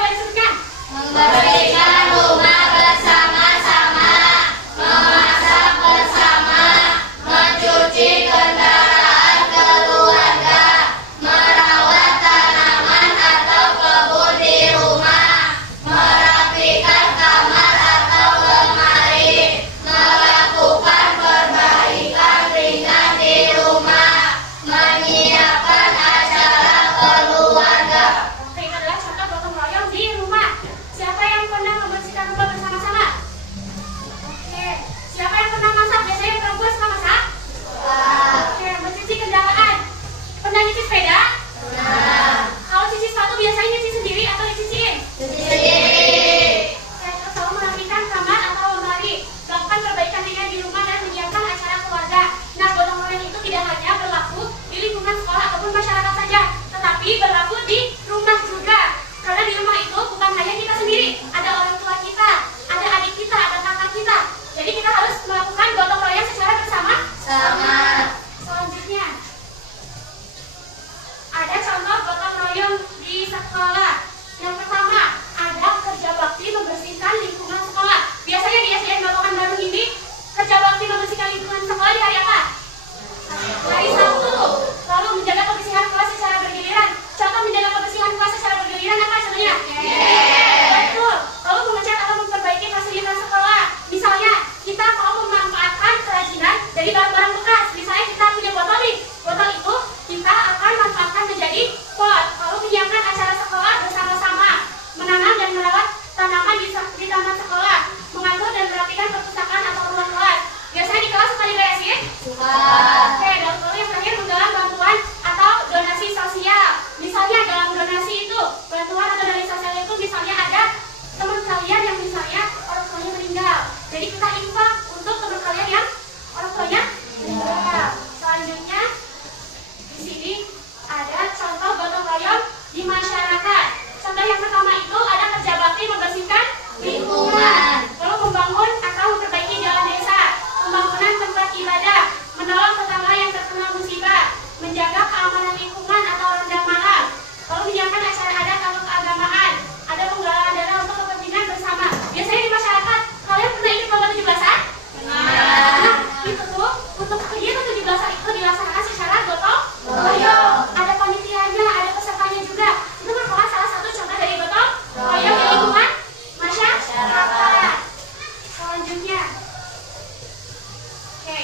boleh disebutkan? Membersihkan rumah bersama-sama, memasak bersama, mencuci kendaraan keluarga, merawat tanaman atau kebun di rumah, merapikan kamar atau lemari, melakukan perbaikan ringan di rumah, menyiapkan acara keluarga. Oke, ini adalah contoh gotong royong di rumah. Siapa yang pernah membersihkan rumah bersama-sama? Oke, siapa yang pernah masak? Biasanya perempuan suka masak? Oke, mencuci kendaraan. Pernah nyuci sepeda? Kalau cuci sepatu biasanya nyuci sendiri atau dicuciin? Oke, terus kalau merapikan kamar atau lemari, melakukan perbaikan ringan di rumah dan menyiapkan acara keluarga. Nah, gotong royong itu tidak hanya berlaku di lingkungan sekolah ataupun masyarakat saja, tetapi berlaku di rumah juga. Karena di rumah itu bukan hanya kita sendiri, ada orang tua kita, ada adik kita, ada kakak kita. Jadi kita harus melakukan gotong royong secara bersama. Selanjutnya, ada contoh gotong royong di sekolah. Yang pertama, ada kerja bakti membersihkan lingkungan sekolah. Biasanya di SDN Babakan Bandung ini, kerja bakti membersihkan lingkungan sekolah di hari apa? Hari Sabtu. Lalu menjaga kebersihan kelas secara bergiliran. Contoh menjaga kebersihan kelas secara bergiliran apa contohnya? Betul. Lalu mengecat atau memperbaiki fasilitas sekolah. Misalnya, kita kalau memanfaatkan kerajinan dari barang-barang bekas. Misalnya kita punya botol nih. Botol itu kita akan manfaatkan menjadi pot. Lalu menyiapkan acara sekolah bersama-sama. Menanam dan merawat tanaman di taman sekolah. Mengatur dan merapikan perpustakaan atau ruang kelas. Biasanya di kelas suka diberesin? Oke, lalu yang terakhir menggalang bantuan atau donasi sosial. Misalnya dalam donasi itu, bantuan atau donasi sosial itu misalnya ada teman kalian yang misalnya orang tuanya meninggal. Jadi kita infak untuk teman kalian yang orang tuanya meninggal. Selanjutnya, di sini ada contoh gotong royong di masyarakat. Contoh yang pertama itu ada kerja bakti membersihkan lingkungan. Lalu membangun atau memperbaiki jalan desa, pembangunan tempat ibadah, menolong tetangga yang terkena musibah, menjaga keamanan lingkungan atau ronda malam, lalu menyiapkan acara adat atau keagamaan, ada penggalangan dana untuk kepentingan bersama. Biasanya di masyarakat, kalian pernah ikut lomba 17-an? Nah, itu tuh untuk kegiatan 17-an itu dilaksanakan secara gotong royong. Ada panitianya, ada pesertanya juga. Itu merupakan salah satu contoh dari gotong royong di lingkungan masyarakat. Selanjutnya, oke.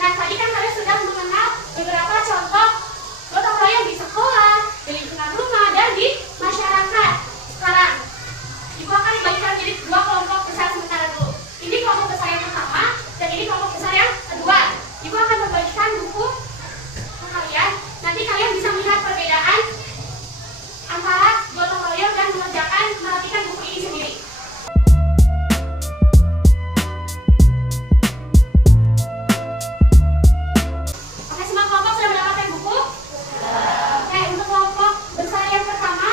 Nah, tadi kan kalian sudah mengenal beberapa contoh gotong royong di sekolah, di lingkungan rumah, dan di masyarakat. Sekarang, Ibu akan dibagikan menjadi dua kelompok besar sementara dulu. Ini kelompok besar yang pertama, dan ini kelompok besar yang kedua. Ibu akan membagikan buku ke kalian. Nanti kalian bisa melihat perbedaan antara gotong royong dan merapikan buku ini sendiri. Oke, semua kelompok sudah mendapatkan buku? Oke, untuk kelompok besar yang pertama,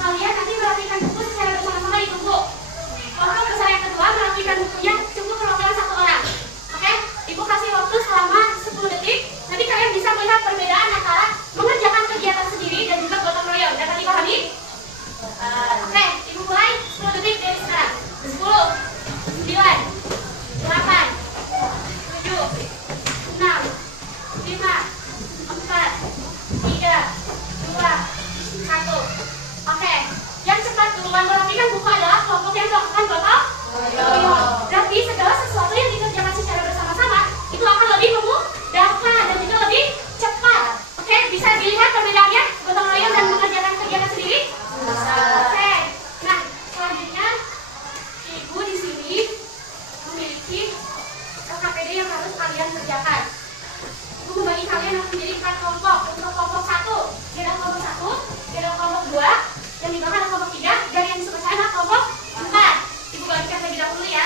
kalian nanti merapikan buku secara bersama-sama di buku. Kelompok besar yang kedua, merapikan bukunya cukup perwakilan satu orang. Oke, Ibu kasih waktu selama 10 detik. Nanti kalian bisa melihat perbedaan antara mengerjakan kegiatan sendiri dan juga gotong royong. Dapat dipahami? Oke, Ibu mulai 10 detik dari sekarang. 10, 9, 8, 7, 6, 5, 4, 3, 2, 1. Oke, yang cepat duluan merapikan buku adalah kelompok yang melakukan gotong royong. Berarti segala sesuatu yang dikerjakan secara bersama-sama itu akan lebih memudahkan dan juga lebih cepat. Oke, bisa dilihat perbedaannya gotong royong dan mengerjakan kegiatan sendiri? Oke. Nah, selanjutnya Ibu di sini memiliki KKPD yang harus kalian kerjakan. Ibu membagi kalian menjadi 4 kelompok. Untuk kelompok 1, dia adalah kelompok 1, dia adalah kelompok 2, yang di bawah adalah kelompok 3, dan yang di sebelah sana kelompok 4. Ibu bagikan terlebih dahulu ya.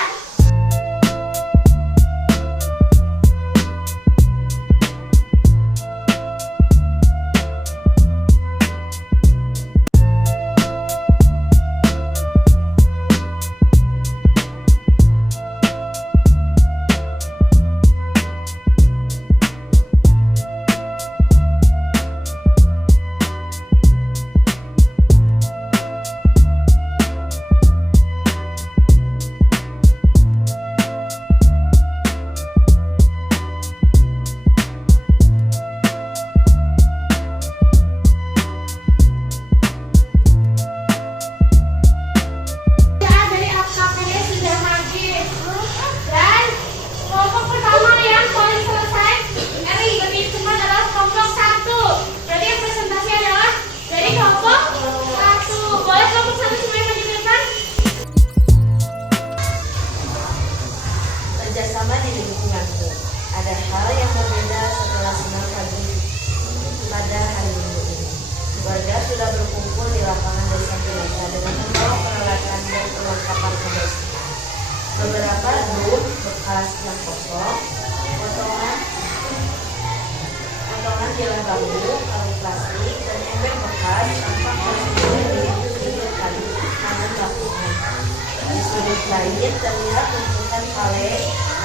lain terlihat tumpukan pale,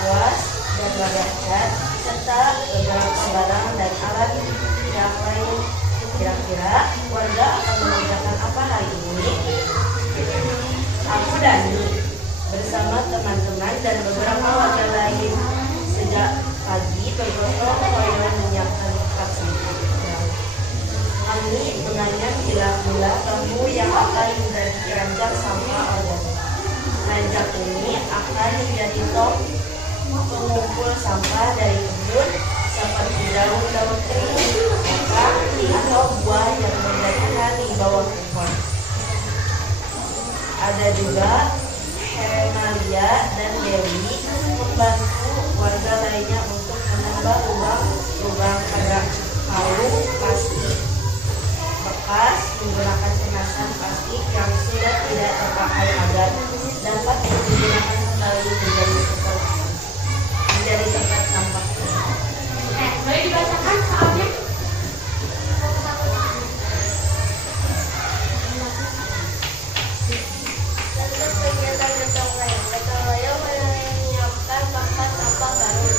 kuas, dan wadah cat, serta beberapa barang dan alat yang lain. Kira-kira warga akan mengerjakan apa hari ini? Aku Dani bersama teman-teman dan beberapa warga lain sejak pagi bergotong royong menyiapkan tempat sampah. Kami mengajak bila kamu yang akan menjadi keranjang sampah organik. Keranjang ini akan menjadi tong pengumpul sampah dari kebun seperti daun-daun kering, kacang, atau buah yang berjatuhan di bawah pohon. Ada juga Hermalia dan Dewi membantu warga lainnya untuk menambah lubang pada kalung plastik bekas menggunakan kemasan plastik yang sudah tidak terpakai agar dapat digunakan kembali menjadi tempat sampah. Boleh dibacakan soalnya? Untuk kegiatan gotong royong menyiapkan tempat sampah baru.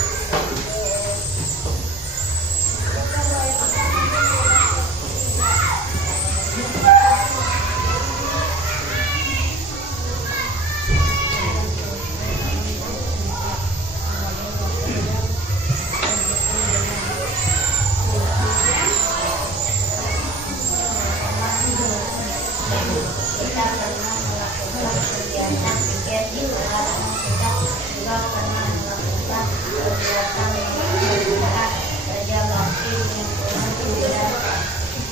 Kita pernah melakukan kegiatan piket di sekolah, kita juga pernah melakukan kegiatan mengerjakan kerja bakti lingkungan hidup.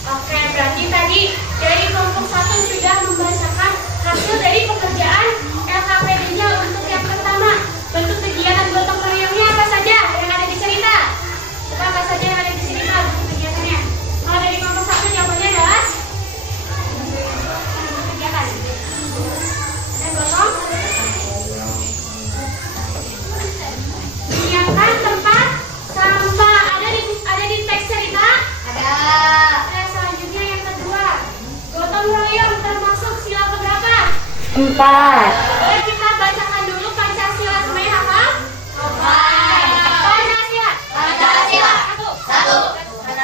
Oke, berarti tadi dari kelompok 1 sudah membacakan hasil dari pekerjaan LKPD-nya untuk yang pertama. Bentuk kegiatan gotong royongnya apa saja yang ada di cerita? Coba apa saja yang ada di cerita bentuk kegiatannya? Kalau dari kelompok 1 jawabannya adalah bentuk kegiatan. Dan gotong menyiapkan tempat sampah. Ada di teks cerita? Ada. Selanjutnya yang kedua, gotong royong termasuk sila keberapa? 4. Boleh kita bacakan dulu Pancasila, semuanya hafal? Pancasila. Pancasila. 1.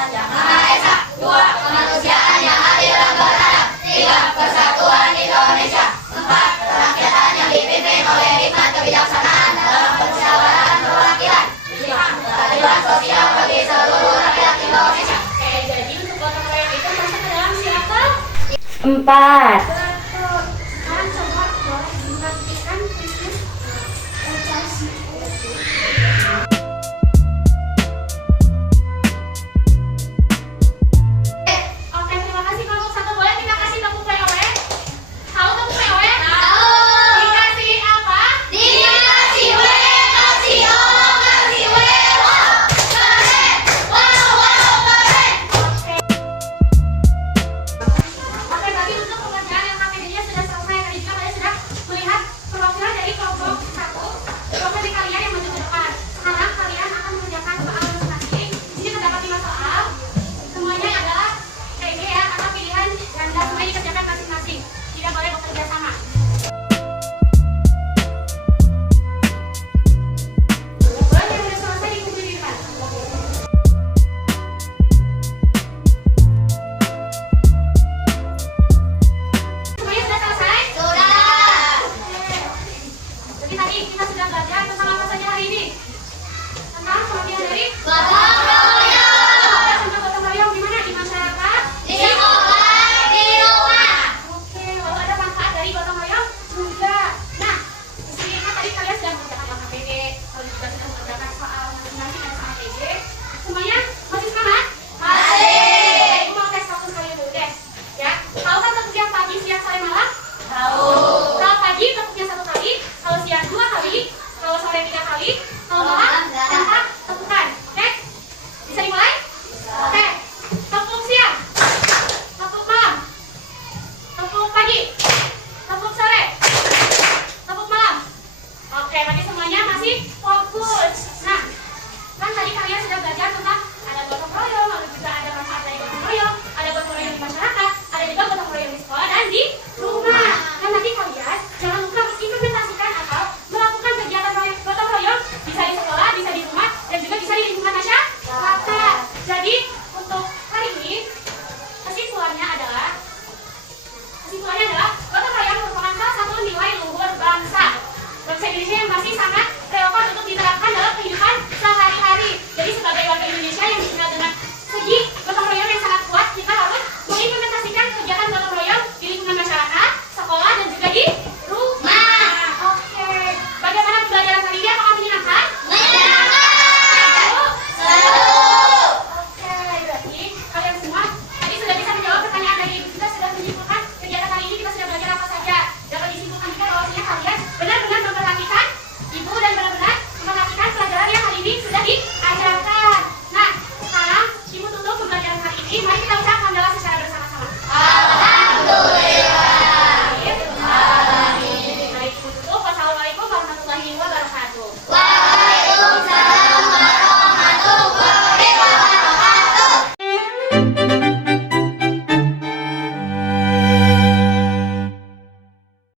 Maha Esa. 2. Kemanusiaan yang adil dan beradab. 3. Persatuan Indonesia. 4. Kerakyatan yang dipimpin oleh hikmat kebijaksanaan dalam permusyawaratan perwakilan. 5. Keadilan sosial bagi seluruh rakyat Indonesia. Oke, jadi untuk gotong royong itu masuk ke dalam sila ke? 4.